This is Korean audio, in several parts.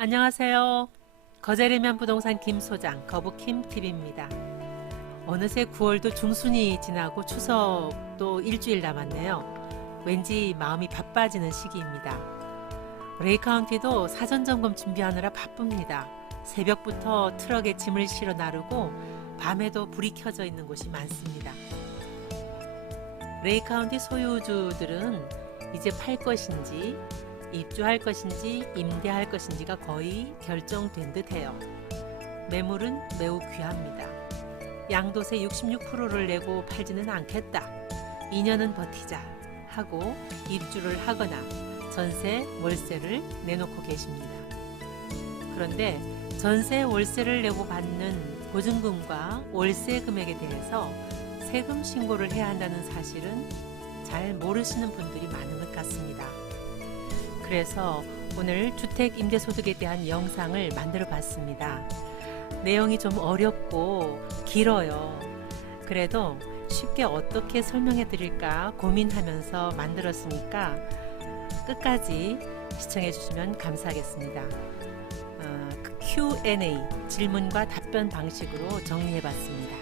안녕하세요. 거제리면 부동산 김 소장 거북킴TV입니다. 어느새 9월도 중순이 지나고 추석도 일주일 남았네요. 왠지 마음이 바빠지는 시기입니다. 레이 카운티도 사전 점검 준비하느라 바쁩니다. 새벽부터 트럭에 짐을 실어 나르고 밤에도 불이 켜져 있는 곳이 많습니다. 레이 카운티 소유주들은 이제 팔 것인지 입주할 것인지 임대할 것인지가 거의 결정된 듯해요. 매물은 매우 귀합니다. 양도세 66%를 내고 팔지는 않겠다. 2년은 버티자 하고 입주를 하거나 전세, 월세를 내놓고 계십니다. 그런데 전세, 월세를 내고 받는 보증금과 월세 금액에 대해서 세금 신고를 해야 한다는 사실은 잘 모르시는 분들이 많은 것 같습니다. 그래서 오늘 주택 임대소득에 대한 영상을 만들어 봤습니다. 내용이 좀 어렵고 길어요. 그래도 쉽게 어떻게 설명해 드릴까 고민하면서 만들었으니까 끝까지 시청해 주시면 감사하겠습니다. Q&A 질문과 답변 방식으로 정리해 봤습니다.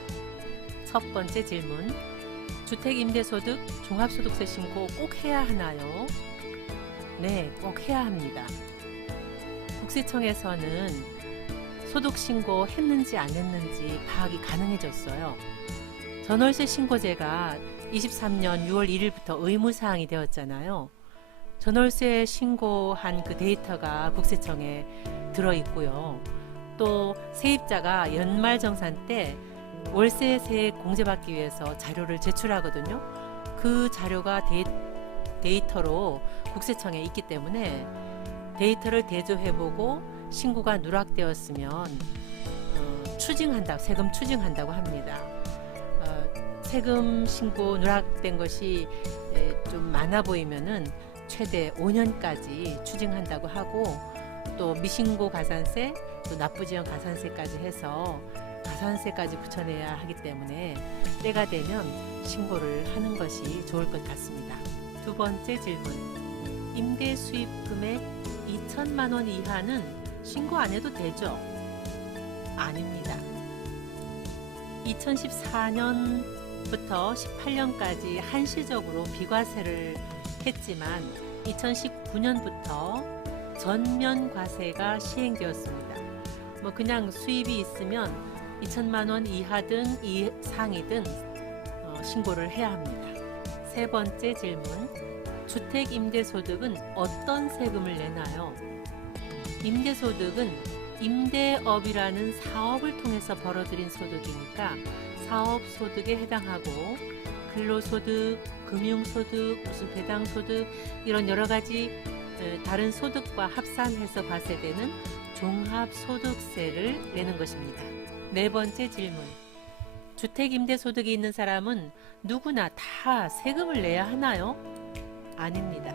첫 번째 질문, 주택 임대소득 종합소득세 신고 꼭 해야 하나요? 네, 꼭 해야 합니다. 국세청에서는 소득신고 했는지 안 했는지 파악이 가능해졌어요. 전월세 신고제가 23년 6월 1일부터 의무사항이 되었잖아요. 전월세 신고한 그 데이터가 국세청에 들어있고요. 또 세입자가 연말정산 때 월세세액 공제받기 위해서 자료를 제출하거든요. 그 자료가 데이터로 국세청에 있기 때문에 데이터를 대조해보고 신고가 누락되었으면 세금 추징한다고 합니다. 세금 신고 누락된 것이 좀 많아 보이면은 최대 5년까지 추징한다고 하고, 또 미신고 가산세, 또 납부지연 가산세까지 해서 가산세까지 붙여내야 하기 때문에 때가 되면 신고를 하는 것이 좋을 것 같습니다. 두 번째 질문, 임대 수입 금액 2천만 원 이하는 신고 안 해도 되죠? 아닙니다. 2014년부터 18년까지 한시적으로 비과세를 했지만 2019년부터 전면 과세가 시행되었습니다. 그냥 수입이 있으면 2천만 원 이하든 이상이든 신고를 해야 합니다. 세 번째 질문, 주택 임대소득은 어떤 세금을 내나요? 임대소득은 임대업이라는 사업을 통해서 벌어들인 소득이니까 사업소득에 해당하고, 근로소득, 금융소득, 무슨 배당소득, 이런 여러가지 다른 소득과 합산해서 과세되는 종합소득세를 내는 것입니다. 네 번째 질문, 주택 임대소득이 있는 사람은 누구나 다 세금을 내야 하나요? 아닙니다.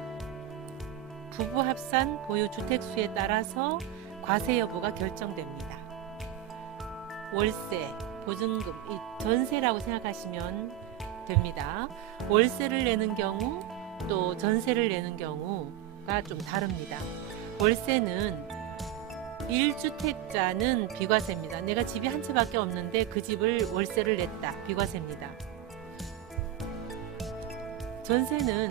부부 합산 보유 주택수에 따라서 과세 여부가 결정됩니다. 월세, 보증금, 전세라고 생각하시면 됩니다. 월세를 내는 경우 또 전세를 내는 경우가 좀 다릅니다. 월세는 1주택자는 비과세입니다. 내가 집이 한 채밖에 없는데 그 집을 월세를 냈다. 비과세입니다. 전세는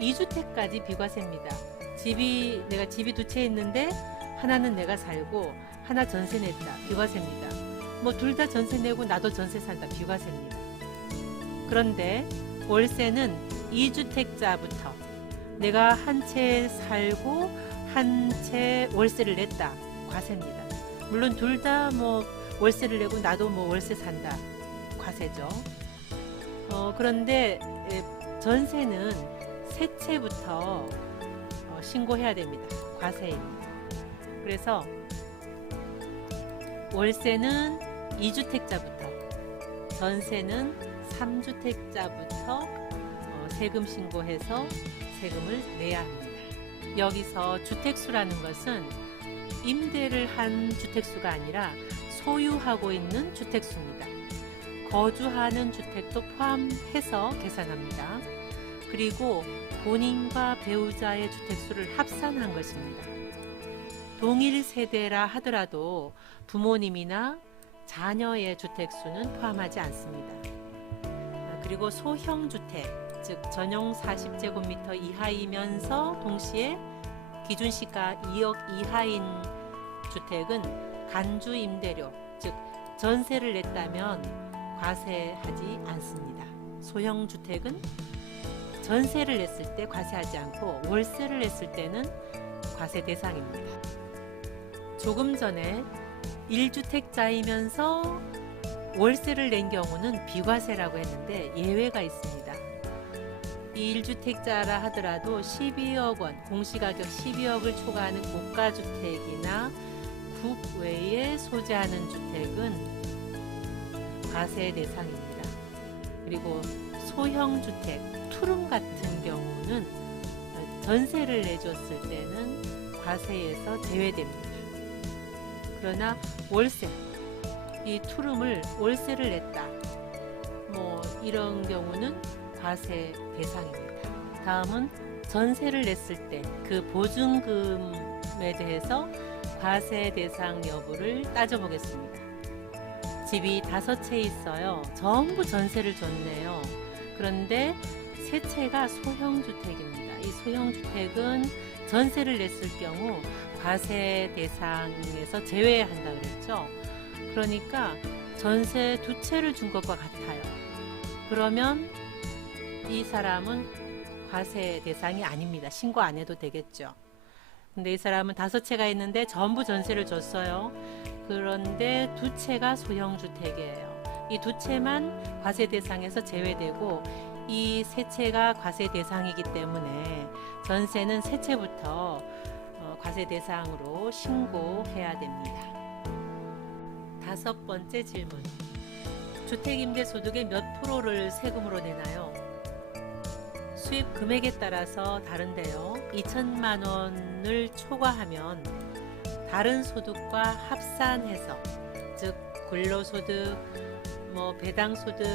2주택까지 비과세입니다. 내가 집이 두 채 있는데 하나는 내가 살고 하나 전세 냈다. 비과세입니다. 둘 다 전세 내고 나도 전세 산다. 비과세입니다. 그런데 월세는 2주택자부터 내가 한 채 살고 한 채 월세를 냈다. 과세입니다. 물론 둘 다 월세를 내고 나도 월세 산다. 과세죠. 그런데 전세는 세 채부터 신고해야 됩니다. 과세입니다. 그래서 월세는 2주택자부터, 전세는 3주택자부터 세금 신고해서 세금을 내야 합니다. 여기서 주택수라는 것은 임대를 한 주택수가 아니라 소유하고 있는 주택수입니다. 거주하는 주택도 포함해서 계산합니다. 그리고 본인과 배우자의 주택수를 합산한 것입니다. 동일 세대라 하더라도 부모님이나 자녀의 주택수는 포함하지 않습니다. 그리고 소형주택, 즉 전용 40제곱미터 이하이면서 동시에 기준시가 2억 이하인 주택은 간주 임대료, 즉 전세를 냈다면 과세하지 않습니다. 소형 주택은 전세를 냈을 때 과세하지 않고 월세를 냈을 때는 과세 대상입니다. 조금 전에 1주택자이면서 월세를 낸 경우는 비과세라고 했는데 예외가 있습니다. 이 1주택자라 하더라도 12억 원, 공시가격 12억을 초과하는 고가주택이나 국외에 소재하는 주택은 과세 대상입니다. 그리고 소형주택, 투룸 같은 경우는 전세를 내줬을 때는 과세에서 제외됩니다. 그러나 월세, 이 투룸을 월세를 냈다, 이런 경우는 과세 대상입니다. 다음은 전세를 냈을 때 그 보증금에 대해서 과세 대상 여부를 따져보겠습니다. 집이 5채 있어요. 전부 전세를 줬네요. 그런데 3채가 소형주택입니다. 이 소형주택은 전세를 냈을 경우 과세 대상에서 제외한다 그랬죠. 그러니까 전세 2채를 준 것과 같아요. 그러면 이 사람은 과세 대상이 아닙니다. 신고 안 해도 되겠죠. 근데 이 사람은 5채가 있는데 전부 전세를 줬어요. 그런데 2채가 소형주택이에요. 이 2채만 과세 대상에서 제외되고 이 3채가 과세 대상이기 때문에 전세는 3채부터 과세 대상으로 신고해야 됩니다. 5번째 질문. 주택임대소득의 몇 프로를 세금으로 내나요? 수입 금액에 따라서 다른데요. 2천만 원을 초과하면 다른 소득과 합산해서, 즉 근로소득, 배당소득,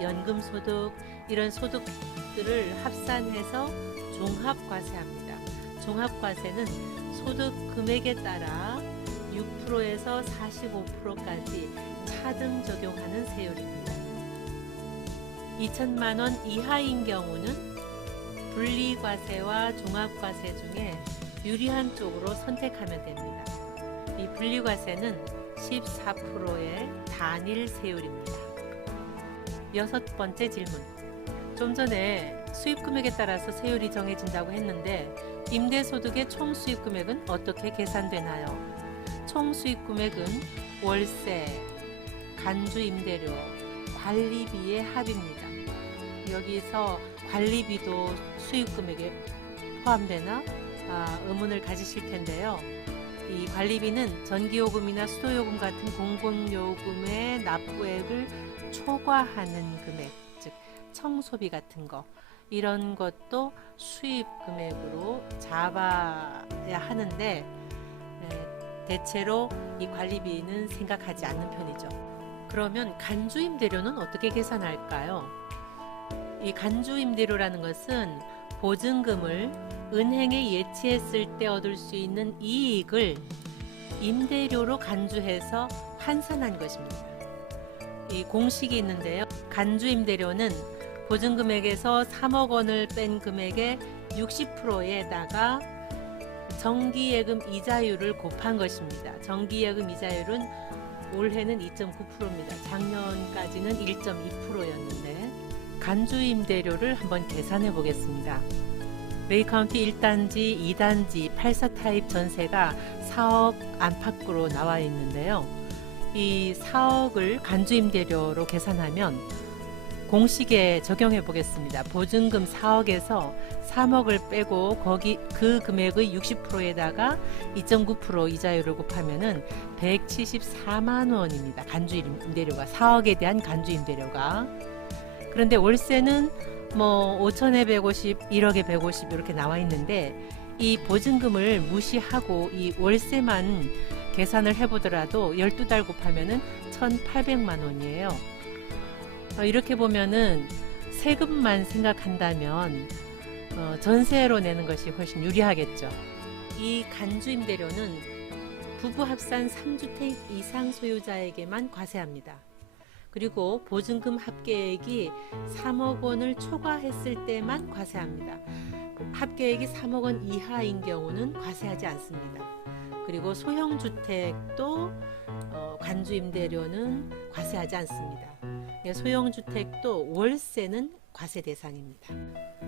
연금소득 이런 소득들을 합산해서 종합과세합니다. 종합과세는 소득 금액에 따라 6%에서 45%까지 차등 적용하는 세율입니다. 2천만 원 이하인 경우는 분리과세와 종합과세 중에 유리한 쪽으로 선택하면 됩니다. 이 분리과세는 14%의 단일 세율입니다. 6번째 질문. 좀 전에 수입금액에 따라서 세율이 정해진다고 했는데 임대소득의 총 수입금액은 어떻게 계산되나요? 총 수입금액은 월세, 간주임대료, 관리비의 합입니다. 여기서 관리비도 수입금액에 포함되나 의문을 가지실 텐데요. 이 관리비는 전기요금이나 수도요금 같은 공공요금의 납부액을 초과하는 금액, 즉 청소비 같은 거, 이런 것도 수입금액으로 잡아야 하는데 대체로 이 관리비는 생각하지 않는 편이죠. 그러면 간주임대료는 어떻게 계산할까요? 이 간주임대료라는 것은 보증금을 은행에 예치했을 때 얻을 수 있는 이익을 임대료로 간주해서 환산한 것입니다. 이 공식이 있는데요. 간주임대료는 보증금액에서 3억 원을 뺀 금액의 60%에다가 정기예금 이자율을 곱한 것입니다. 정기예금 이자율은 올해는 2.9%입니다. 작년까지는 1.2%였는데 간주임대료를 한번 계산해 보겠습니다. 레이카운티 1단지, 2단지, 84 타입 전세가 4억 안팎으로 나와 있는데요. 이 4억을 간주임대료로 계산하면 공식에 적용해 보겠습니다. 보증금 4억에서 3억을 빼고 그 금액의 60%에다가 2.9% 이자율을 곱하면은 174만 원입니다. 간주임대료가 4억에 대한 간주임대료가. 그런데 월세는 5천에 150, 1억에 150 이렇게 나와 있는데 이 보증금을 무시하고 이 월세만 계산을 해보더라도 12달 곱하면은 1,800만 원이에요. 이렇게 보면은 세금만 생각한다면 전세로 내는 것이 훨씬 유리하겠죠. 이 간주임대료는 부부 합산 3주택 이상 소유자에게만 과세합니다. 그리고 보증금 합계액이 3억 원을 초과했을 때만 과세합니다. 합계액이 3억 원 이하인 경우는 과세하지 않습니다. 그리고 소형주택도 간주임대료는 과세하지 않습니다. 소형주택도 월세는 과세 대상입니다.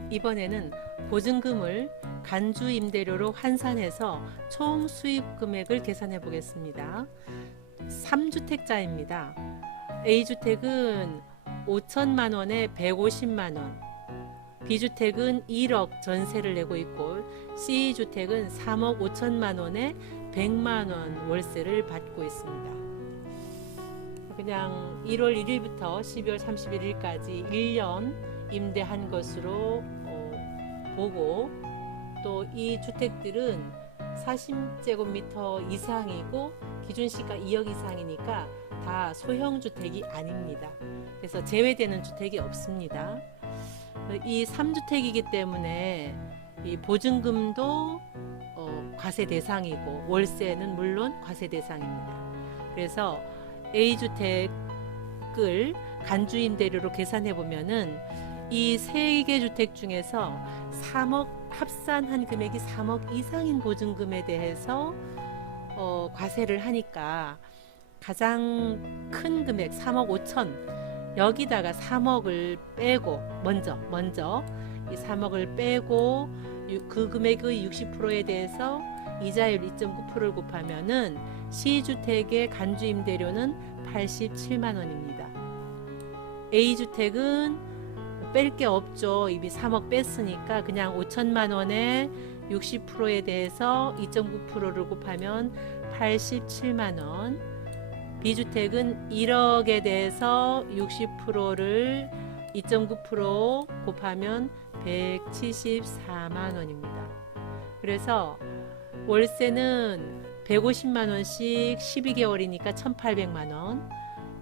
이번에는 보증금을 간주임대료로 환산해서 총 수입 금액을 계산해 보겠습니다. 3주택자입니다. A주택은 5천만 원에 150만 원, B주택은 1억 전세를 내고 있고 C주택은 3억 5천만 원에 100만 원 월세를 받고 있습니다. 그냥 1월 1일부터 12월 31일까지 1년 임대한 것으로 보고, 또 이 주택들은 40제곱미터 이상이고 기준시가 2억 이상이니까 다 소형주택이 아닙니다. 그래서 제외되는 주택이 없습니다. 이 3주택이기 때문에 이 보증금도 과세 대상이고 월세는 물론 과세 대상입니다. 그래서 A주택을 간주임대료로 계산해 보면은 이 3개 주택 중에서 3억 합산한 금액이 3억 이상인 보증금에 대해서 과세를 하니까 가장 큰 금액 3억 5천, 여기다가 3억을 빼고 먼저 이 3억을 빼고 그 금액의 60%에 대해서 이자율 2.9%를 곱하면은 C주택의 간주임대료는 87만 원입니다. A주택은 뺄 게 없죠. 이미 3억 뺐으니까 그냥 5천만 원에 60%에 대해서 2.9%를 곱하면 87만 원. B주택은 1억에 대해서 60%를 2.9% 곱하면 174만 원입니다. 그래서 월세는 150만 원씩 12개월이니까 1,800만 원,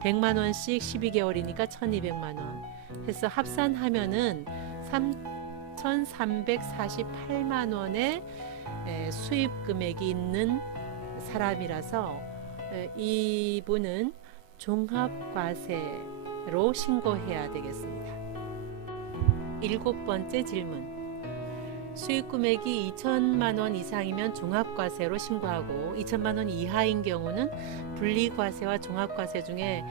100만 원씩 12개월이니까 1,200만 원 해서 합산하면은 3,348만 원의 수입 금액이 있는 사람이라서 이분은 종합과세로 신고해야 되겠습니다. 7번째 질문. 수입 금액이 2천만 원 이상이면 종합과세로 신고하고 2천만 원 이하인 경우는 분리과세와 종합과세 중에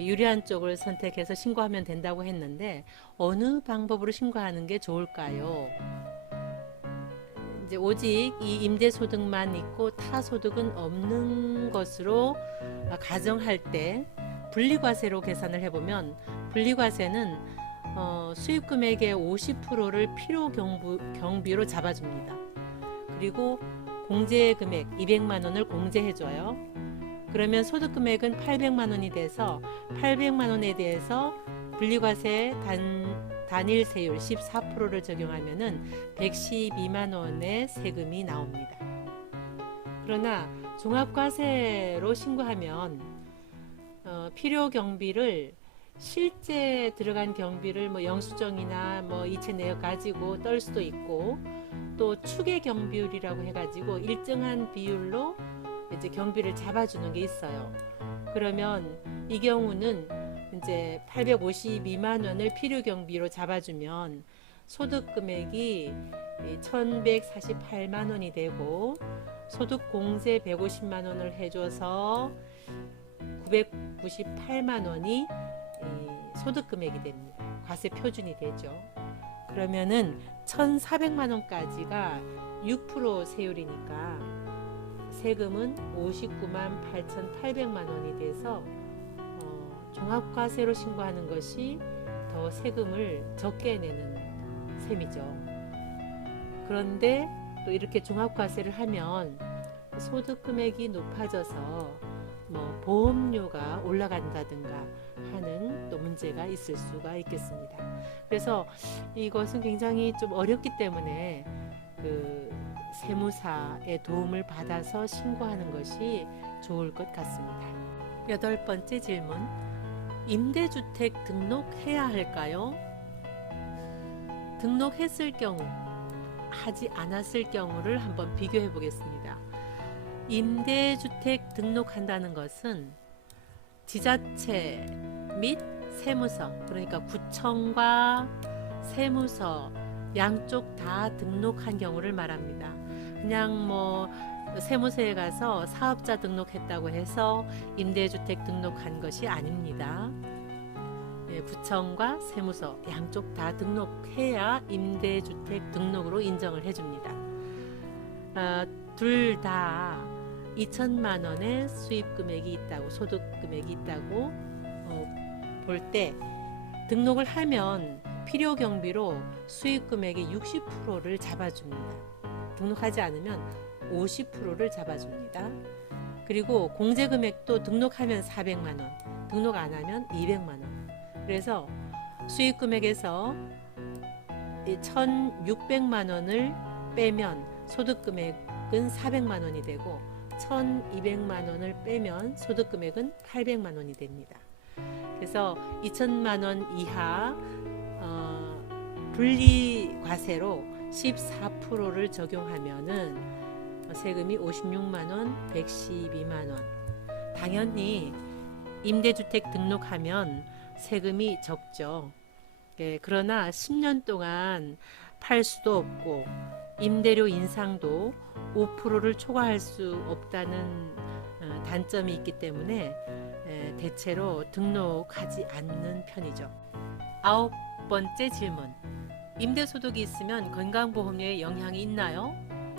유리한 쪽을 선택해서 신고하면 된다고 했는데, 어느 방법으로 신고하는 게 좋을까요? 이제 오직 이 임대소득만 있고 타소득은 없는 것으로 가정할 때 분리과세로 계산을 해보면, 분리과세는 수입 금액의 50%를 필요 경비로 잡아줍니다. 그리고 공제 금액 200만 원을 공제해줘요. 그러면 소득 금액은 800만 원이 돼서 800만 원에 대해서 분리과세 단일 세율 14%를 적용하면은 112만 원의 세금이 나옵니다. 그러나 종합과세로 신고하면 필요 경비를 실제 들어간 경비를 영수증이나 이체 내역 가지고 떨 수도 있고, 또 추계 경비율이라고 해가지고 일정한 비율로 이제 경비를 잡아주는 게 있어요. 그러면 이 경우는 이제 852만 원을 필요 경비로 잡아주면 소득 금액이 1,148만 원이 되고, 소득 공제 150만 원을 해줘서 998만 원이 소득 금액이 됩니다. 과세 표준이 되죠. 그러면은 1,400만 원까지가 6% 세율이니까 세금은 59만 8,800만 원이 돼서 종합과세로 신고하는 것이 더 세금을 적게 내는 셈이죠. 그런데 또 이렇게 종합과세를 하면 소득 금액이 높아져서 보험료가 올라간다든가 하는 또 문제가 있을 수가 있겠습니다. 그래서 이것은 굉장히 좀 어렵기 때문에 세무사의 도움을 받아서 신고하는 것이 좋을 것 같습니다. 8번째 질문. 임대주택 등록해야 할까요? 등록했을 경우, 하지 않았을 경우를 한번 비교해 보겠습니다. 임대주택 등록한다는 것은 지자체 및 세무서, 그러니까 구청과 세무서 양쪽 다 등록한 경우를 말합니다. 그냥 뭐 세무서에 가서 사업자 등록했다고 해서 임대주택 등록한 것이 아닙니다. 구청과 세무서 양쪽 다 등록해야 임대주택 등록으로 인정을 해줍니다. 둘 다 2천만 원의 수입 금액이 있다고, 소득 금액이 있다고 볼 때 등록을 하면 필요 경비로 수입 금액의 60%를 잡아줍니다. 등록하지 않으면 50%를 잡아줍니다. 그리고 공제 금액도 등록하면 400만 원, 등록 안 하면 200만 원. 그래서 수입 금액에서 1,600만 원을 빼면 소득 금액은 400만 원이 되고 1,200만 원을 빼면 소득 금액은 800만 원이 됩니다. 그래서 2천만 원 이하 분리과세로 14%를 적용하면은 세금이 56만 원, 112만 원. 당연히 임대주택 등록하면 세금이 적죠. 그러나 10년 동안 팔 수도 없고 임대료 인상도 5%를 초과할 수 없다는 단점이 있기 때문에 대체로 등록하지 않는 편이죠. 9번째 질문. 임대소득이 있으면 건강보험료에 영향이 있나요?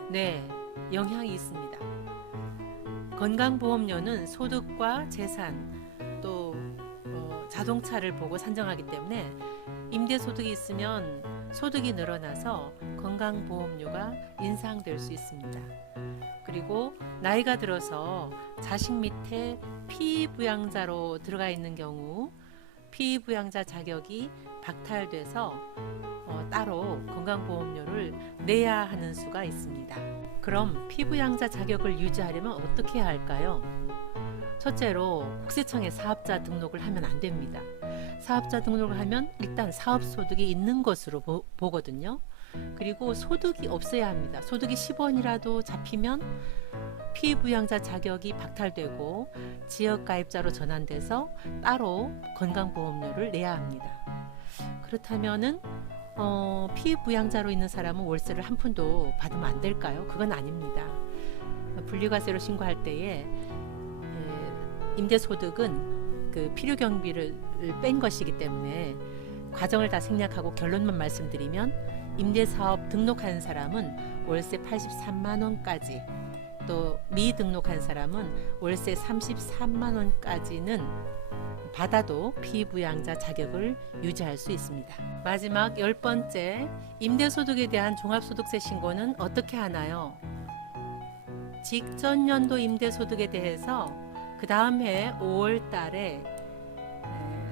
네, 영향이 있습니다. 건강보험료는 소득과 재산 또 자동차를 보고 산정하기 때문에 임대소득이 있으면 소득이 늘어나서 건강보험료가 인상될 수 있습니다. 그리고 나이가 들어서 자식 밑에 피부양자로 들어가 있는 경우 피부양자 자격이 박탈돼서 따로 건강보험료를 내야 하는 수가 있습니다. 그럼 피부양자 자격을 유지하려면 어떻게 해야 할까요? 첫째로 국세청에 사업자 등록을 하면 안 됩니다. 사업자 등록을 하면 일단 사업소득이 있는 것으로 보거든요. 그리고 소득이 없어야 합니다. 소득이 10원이라도 잡히면 피부양자 자격이 박탈되고 지역가입자로 전환돼서 따로 건강보험료를 내야 합니다. 그렇다면은 피부양자로 있는 사람은 월세를 한 푼도 받으면 안 될까요? 그건 아닙니다. 분리과세로 신고할 때에 임대소득은 그 필요경비를 뺀 것이기 때문에 과정을 다 생략하고 결론만 말씀드리면 임대사업 등록한 사람은 월세 83만 원까지 또 미등록한 사람은 월세 33만 원까지는 받아도 피부양자 자격을 유지할 수 있습니다. 마지막 10번째, 임대소득에 대한 종합소득세 신고는 어떻게 하나요? 직전 연도 임대소득에 대해서 그 다음 해 5월 달에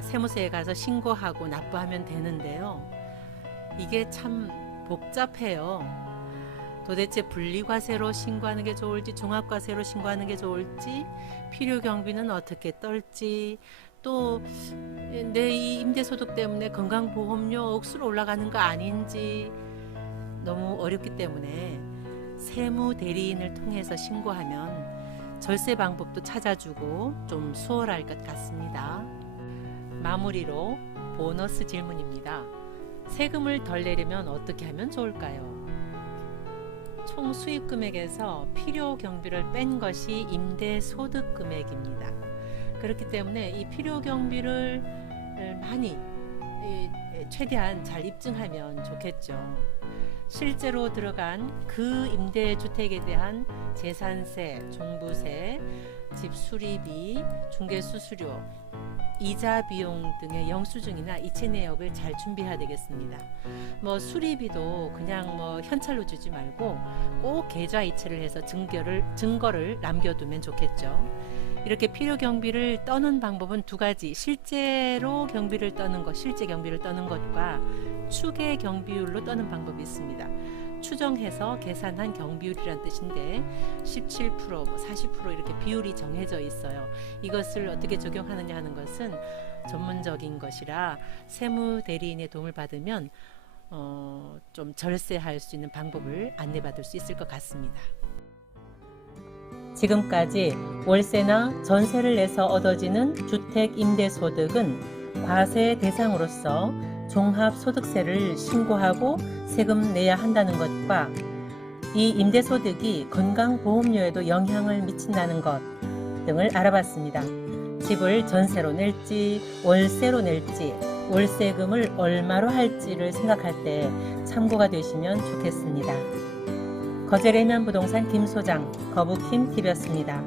세무서에 가서 신고하고 납부하면 되는데요. 이게 참 복잡해요. 도대체 분리과세로 신고하는 게 좋을지 종합과세로 신고하는 게 좋을지 필요경비는 어떻게 떨지 또 내 이 임대소득 때문에 건강보험료 억수로 올라가는 거 아닌지 너무 어렵기 때문에 세무대리인을 통해서 신고하면 절세 방법도 찾아주고 좀 수월할 것 같습니다. 마무리로 보너스 질문입니다. 세금을 덜 내려면 어떻게 하면 좋을까요? 총 수입 금액에서 필요 경비를 뺀 것이 임대 소득 금액입니다. 그렇기 때문에 이 필요 경비를 많이 최대한 잘 입증하면 좋겠죠. 실제로 들어간 그 임대주택에 대한 재산세, 종부세, 집 수리비, 중개수수료, 이자 비용 등의 영수증이나 이체 내역을 잘 준비해야 되겠습니다. 수리비도 그냥 현찰로 주지 말고 꼭 계좌 이체를 해서 증거를 남겨두면 좋겠죠. 이렇게 필요 경비를 떠는 방법은 두 가지, 실제로 경비를 떠는 것, 실제 경비를 떠는 것과 추계 경비율로 떠는 방법이 있습니다. 추정해서 계산한 경비율이란 뜻인데 17%, 40% 이렇게 비율이 정해져 있어요. 이것을 어떻게 적용하느냐 하는 것은 전문적인 것이라 세무 대리인의 도움을 받으면 좀 절세할 수 있는 방법을 안내받을 수 있을 것 같습니다. 지금까지 월세나 전세를 내서 얻어지는 주택 임대소득은 과세 대상으로서 종합소득세를 신고하고 세금 내야 한다는 것과 이 임대소득이 건강보험료에도 영향을 미친다는 것 등을 알아봤습니다. 집을 전세로 낼지 월세로 낼지 월세금을 얼마로 할지를 생각할 때 참고가 되시면 좋겠습니다. 거제레면 부동산 김소장 거북힘TV였습니다.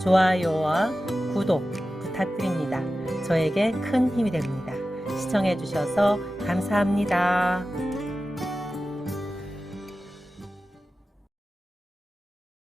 좋아요와 구독 부탁드립니다. 저에게 큰 힘이 됩니다. 시청해 주셔서 감사합니다.